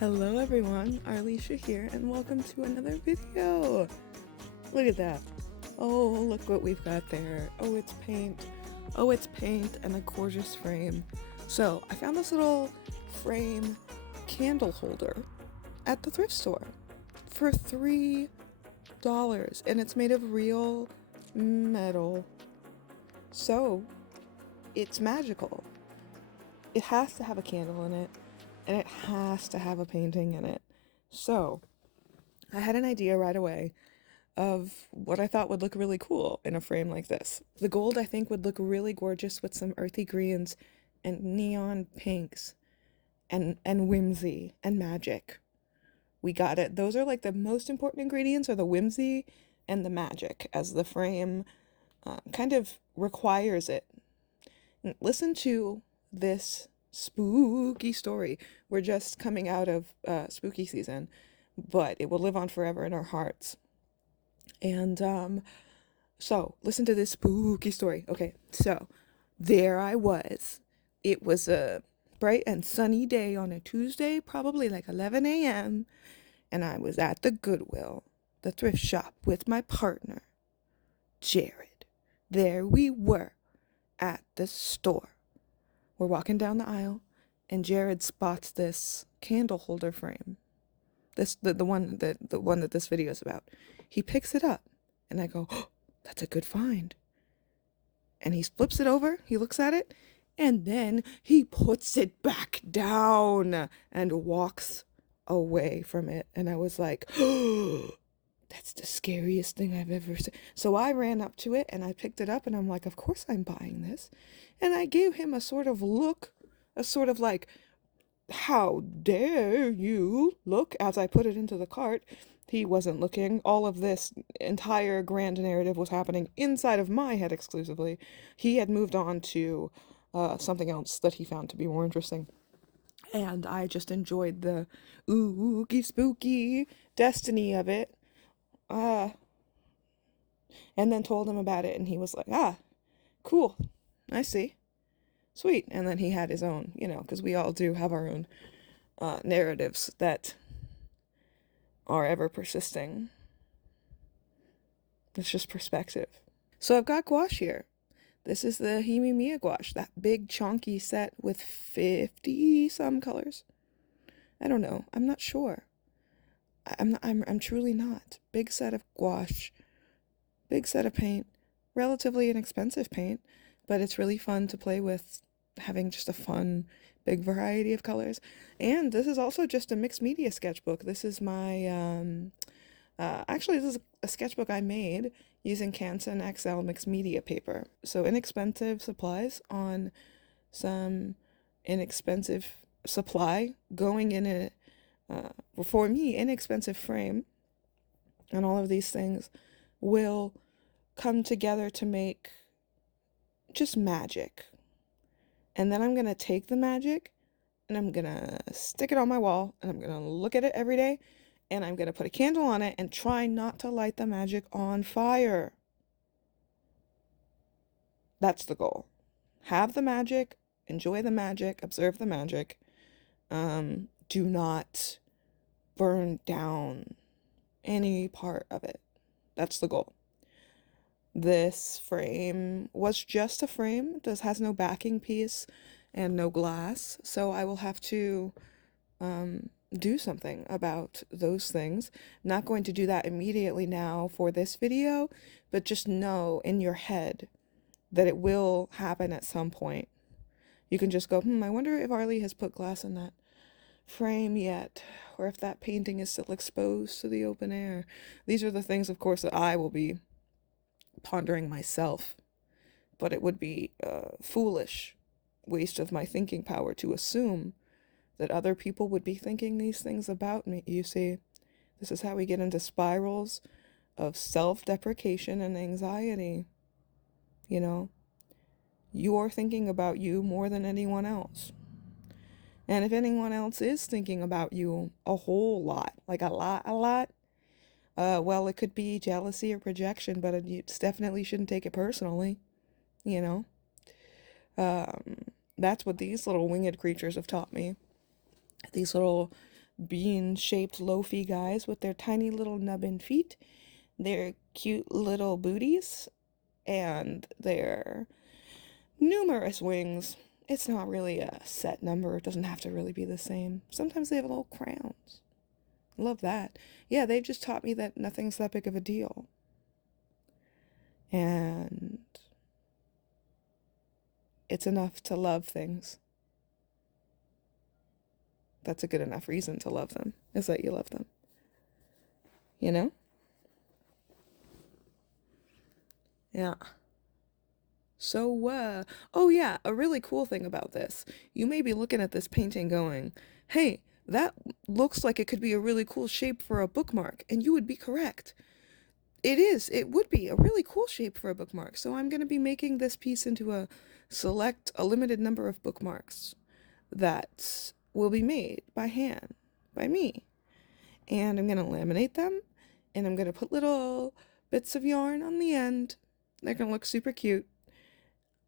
Hello everyone, Arlisha here, and welcome to another video. Look at that. Oh, look what we've got there. Oh, it's paint. Oh, it's paint and a gorgeous frame. So, I found this little frame candle holder at the thrift store for $3, and it's made of real metal. So, it's magical. It has to have a candle in it, and it has to have a painting in it. So, I had an idea right away of what I thought would look really cool in a frame like this. The gold, I think, would look really gorgeous with some earthy greens and neon pinks and whimsy and magic. We got it. Those are like the most important ingredients are the whimsy and the magic, as the frame kind of requires it. Listen to this spooky story. We're just coming out of spooky season, but it will live on forever in our hearts. And so listen to this spooky story. Okay, so there I was. It was a bright and sunny day on a Tuesday, probably like 11 a.m., and I was at the Goodwill, the thrift shop, with my partner, Jared. There we were at the store. We're walking down the aisle, and Jared spots this candle holder frame. The one that this video is about. He picks it up, and I go, "Oh, that's a good find." And he flips it over, he looks at it, and then he puts it back down and walks away from it. And I was like, "Oh, that's the scariest thing I've ever seen." So I ran up to it and I picked it up and I'm like, "Of course I'm buying this." And I gave him a sort of look, a sort of like, "How dare you look," as I put it into the cart. He wasn't looking. All of this entire grand narrative was happening inside of my head exclusively. He had moved on to something else that he found to be more interesting. And I just enjoyed the ooky spooky destiny of it. Uh, and then told him about it, and he was like, "Ah, cool. I see. Sweet." And then he had his own, because we all do have our own narratives that are ever persisting. It's just perspective. So I've got gouache here. This is the Himi Mia gouache, that big chunky set with 50 some colors. I don't know. I'm not sure. I'm truly not. Big set of gouache, big set of paint, relatively inexpensive paint, but it's really fun to play with, having just a fun big variety of colors. And this is also just a mixed media sketchbook. This is my actually, this is a sketchbook I made using Canson XL mixed media paper. So inexpensive supplies on some inexpensive supply going in a, for me, inexpensive frame. And all of these things will come together to make just magic. And then I'm going to take the magic and I'm going to stick it on my wall and I'm going to look at it every day. And I'm going to put a candle on it and try not to light the magic on fire. That's the goal. Have the magic, enjoy the magic, observe the magic. Do not burn down any part of it. That's the goal. This frame was just a frame. It has no backing piece and no glass. So I will have to do something about those things. Not going to do that immediately now for this video, but just know in your head that it will happen at some point. You can just go, I wonder if Arlie has put glass in that frame yet, or if that painting is still exposed to the open air. These are the things, of course, that I will be pondering myself, but it would be a foolish waste of my thinking power to assume that other people would be thinking these things about me. You see, this is how we get into spirals of self-deprecation and anxiety. You're thinking about you more than anyone else. And if anyone else is thinking about you a whole lot, like a lot, well, it could be jealousy or projection, but you definitely shouldn't take it personally, you know? That's what these little winged creatures have taught me. These little bean-shaped loafy guys with their tiny little nubbin feet, their cute little booties, and their numerous wings. It's not really a set number. It doesn't have to really be the same. Sometimes they have little crowns. Love that. Yeah, they've just taught me that nothing's that big of a deal. And it's enough to love things. That's a good enough reason to love them, is that you love them. You know? Yeah. So, oh yeah, a really cool thing about this. You may be looking at this painting going, hey, that looks like it could be a really cool shape for a bookmark, and you would be correct. It would be a really cool shape for a bookmark. So I'm going to be making this piece into a limited number of bookmarks that will be made by hand, by me. And I'm going to laminate them, and I'm going to put little bits of yarn on the end. They're going to look super cute.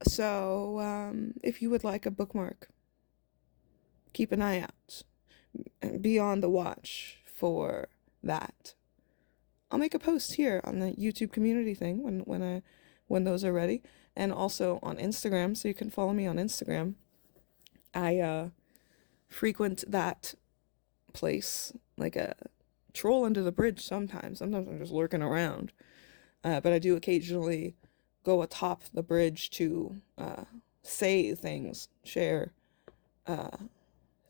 So, if you would like a bookmark, keep an eye out and be on the watch for that. I'll make a post here on the YouTube community thing when those are ready, and also on Instagram, so you can follow me on Instagram. I frequent that place like a troll under the bridge sometimes. Sometimes I'm just lurking around, but I do occasionally go atop the bridge to say things, share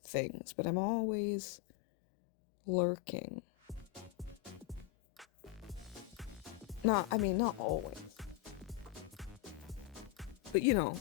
things, but I'm always lurking. Not always. But you know,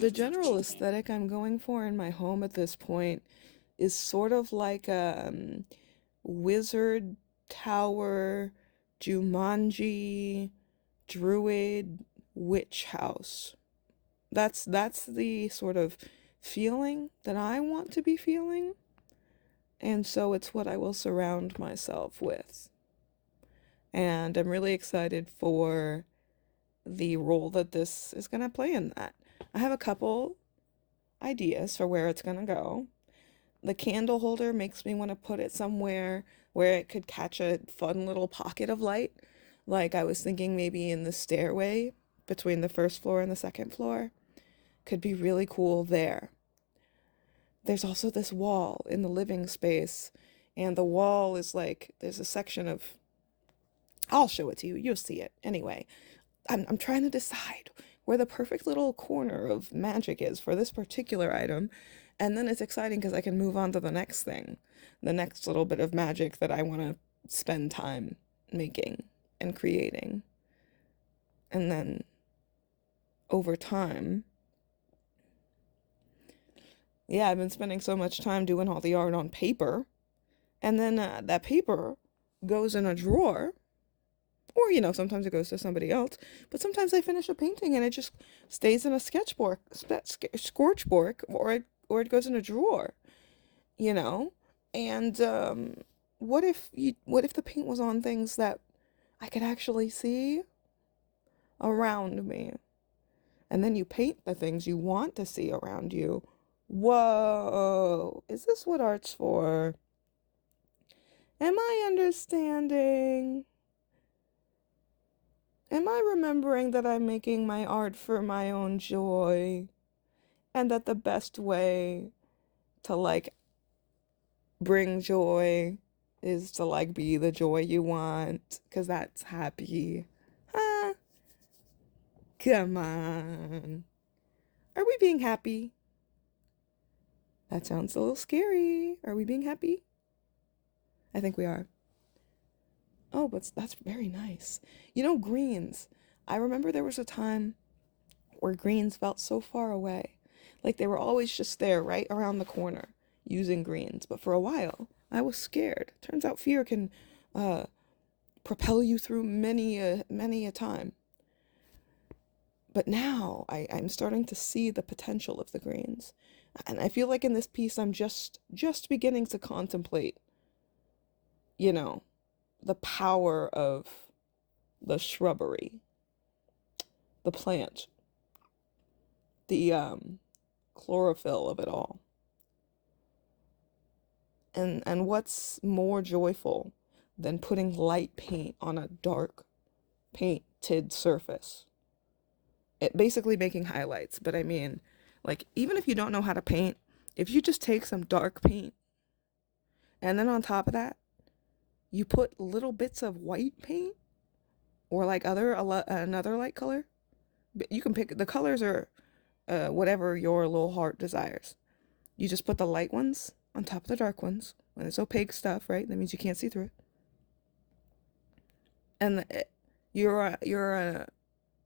the general aesthetic I'm going for in my home at this point is sort of like a wizard tower, Jumanji, druid, witch house. That's the sort of feeling that I want to be feeling, and so it's what I will surround myself with. And I'm really excited for the role that this is going to play in that. I have a couple ideas for where it's going to go. The candle holder makes me want to put it somewhere where it could catch a fun little pocket of light. Like I was thinking maybe in the stairway between the first floor and the second floor. Could be really cool there. There's also this wall in the living space, and the wall is like, there's a section of, I'll show it to you, you'll see it. Anyway, I'm trying to decide where the perfect little corner of magic is for this particular item. And then it's exciting because I can move on to the next thing, the next little bit of magic that I want to spend time making and creating. And then over time, yeah, I've been spending so much time doing all the art on paper. And then that paper goes in a drawer. Or, sometimes it goes to somebody else. But sometimes I finish a painting and it just stays in a sketchbook, scorchboard, or it goes in a drawer, And what if the paint was on things that I could actually see around me? And then you paint the things you want to see around you. Whoa, is this what art's for? Am I understanding? Am I remembering that I'm making my art for my own joy? And that the best way to, bring joy is to, be the joy you want? Because that's happy. Huh? Come on. Are we being happy? That sounds a little scary. Are we being happy? I think we are. Oh, but that's very nice. Greens. I remember there was a time where greens felt so far away. Like they were always just there, right around the corner, using greens. But for a while, I was scared. Turns out fear can propel you through many a time. But now I'm starting to see the potential of the greens. And I feel like in this piece I'm just beginning to contemplate, you know, the power of the shrubbery, the plant, the chlorophyll of it all. And what's more joyful than putting light paint on a dark painted surface? It basically making highlights, but I mean, like, even if you don't know how to paint, if you just take some dark paint and then on top of that you put little bits of white paint or like another light color, you can pick the colors, or whatever your little heart desires. You just put the light ones on top of the dark ones when it's opaque stuff, right? That means you can't see through it. And you're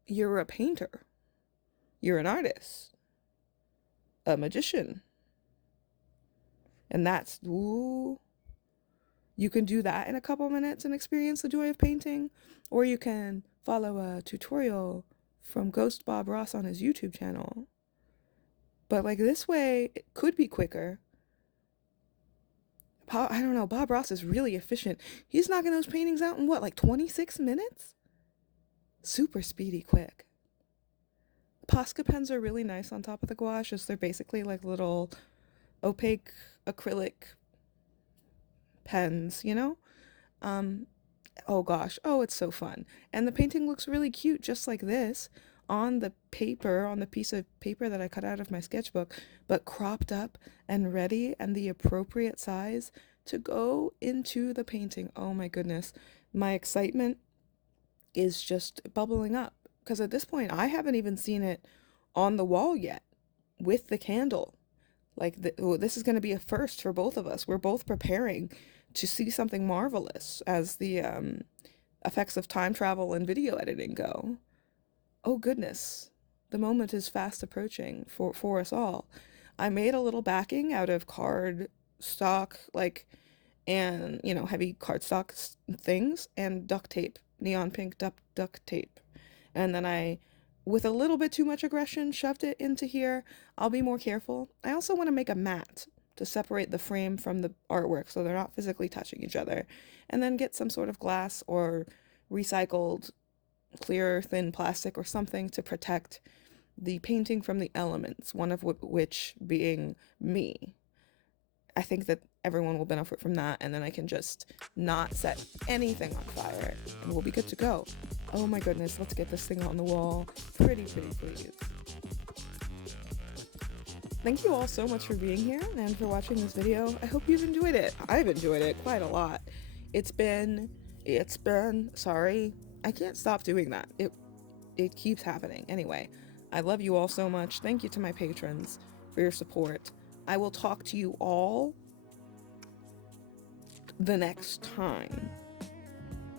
a painter. You're an artist, a magician. And that's, ooh, you can do that in a couple minutes and experience the joy of painting, or you can follow a tutorial from Ghost Bob Ross on his YouTube channel. But like this way, it could be quicker. I don't know, Bob Ross is really efficient. He's knocking those paintings out in what, like 26 minutes? Super speedy quick. Posca pens are really nice on top of the gouache, as they're basically like little opaque acrylic pens, you know? Oh gosh, oh, it's so fun. And the painting looks really cute, just like this, on the paper, on the piece of paper that I cut out of my sketchbook, but cropped up and ready and the appropriate size to go into the painting. Oh my goodness, my excitement is just bubbling up, because at this point I haven't even seen it on the wall yet with the candle. Like, this is going to be a first for both of us. We're both preparing to see something marvelous as the effects of time travel and video editing go. Oh goodness, the moment is fast approaching for us all. I made a little backing out of card stock, like, and, you know, heavy cardstock things, and duct tape, neon pink duct tape. And then I, with a little bit too much aggression, shoved it into here. I'll be more careful. I also want to make a mat to separate the frame from the artwork so they're not physically touching each other. And then get some sort of glass or recycled clear thin plastic or something to protect the painting from the elements, one of which being me. I think that everyone will benefit from that, and then I can just not set anything on fire and we'll be good to go. Oh my goodness, let's get this thing on the wall. Pretty please. Thank you all so much for being here and for watching this video. I hope you've enjoyed it. I've enjoyed it quite a lot. It's been, sorry, I can't stop doing that. It keeps happening. Anyway, I love you all so much. Thank you to my patrons for your support. I will talk to you all the next time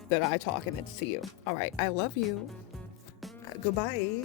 that I talk and it's to you. All right, I love you. Goodbye.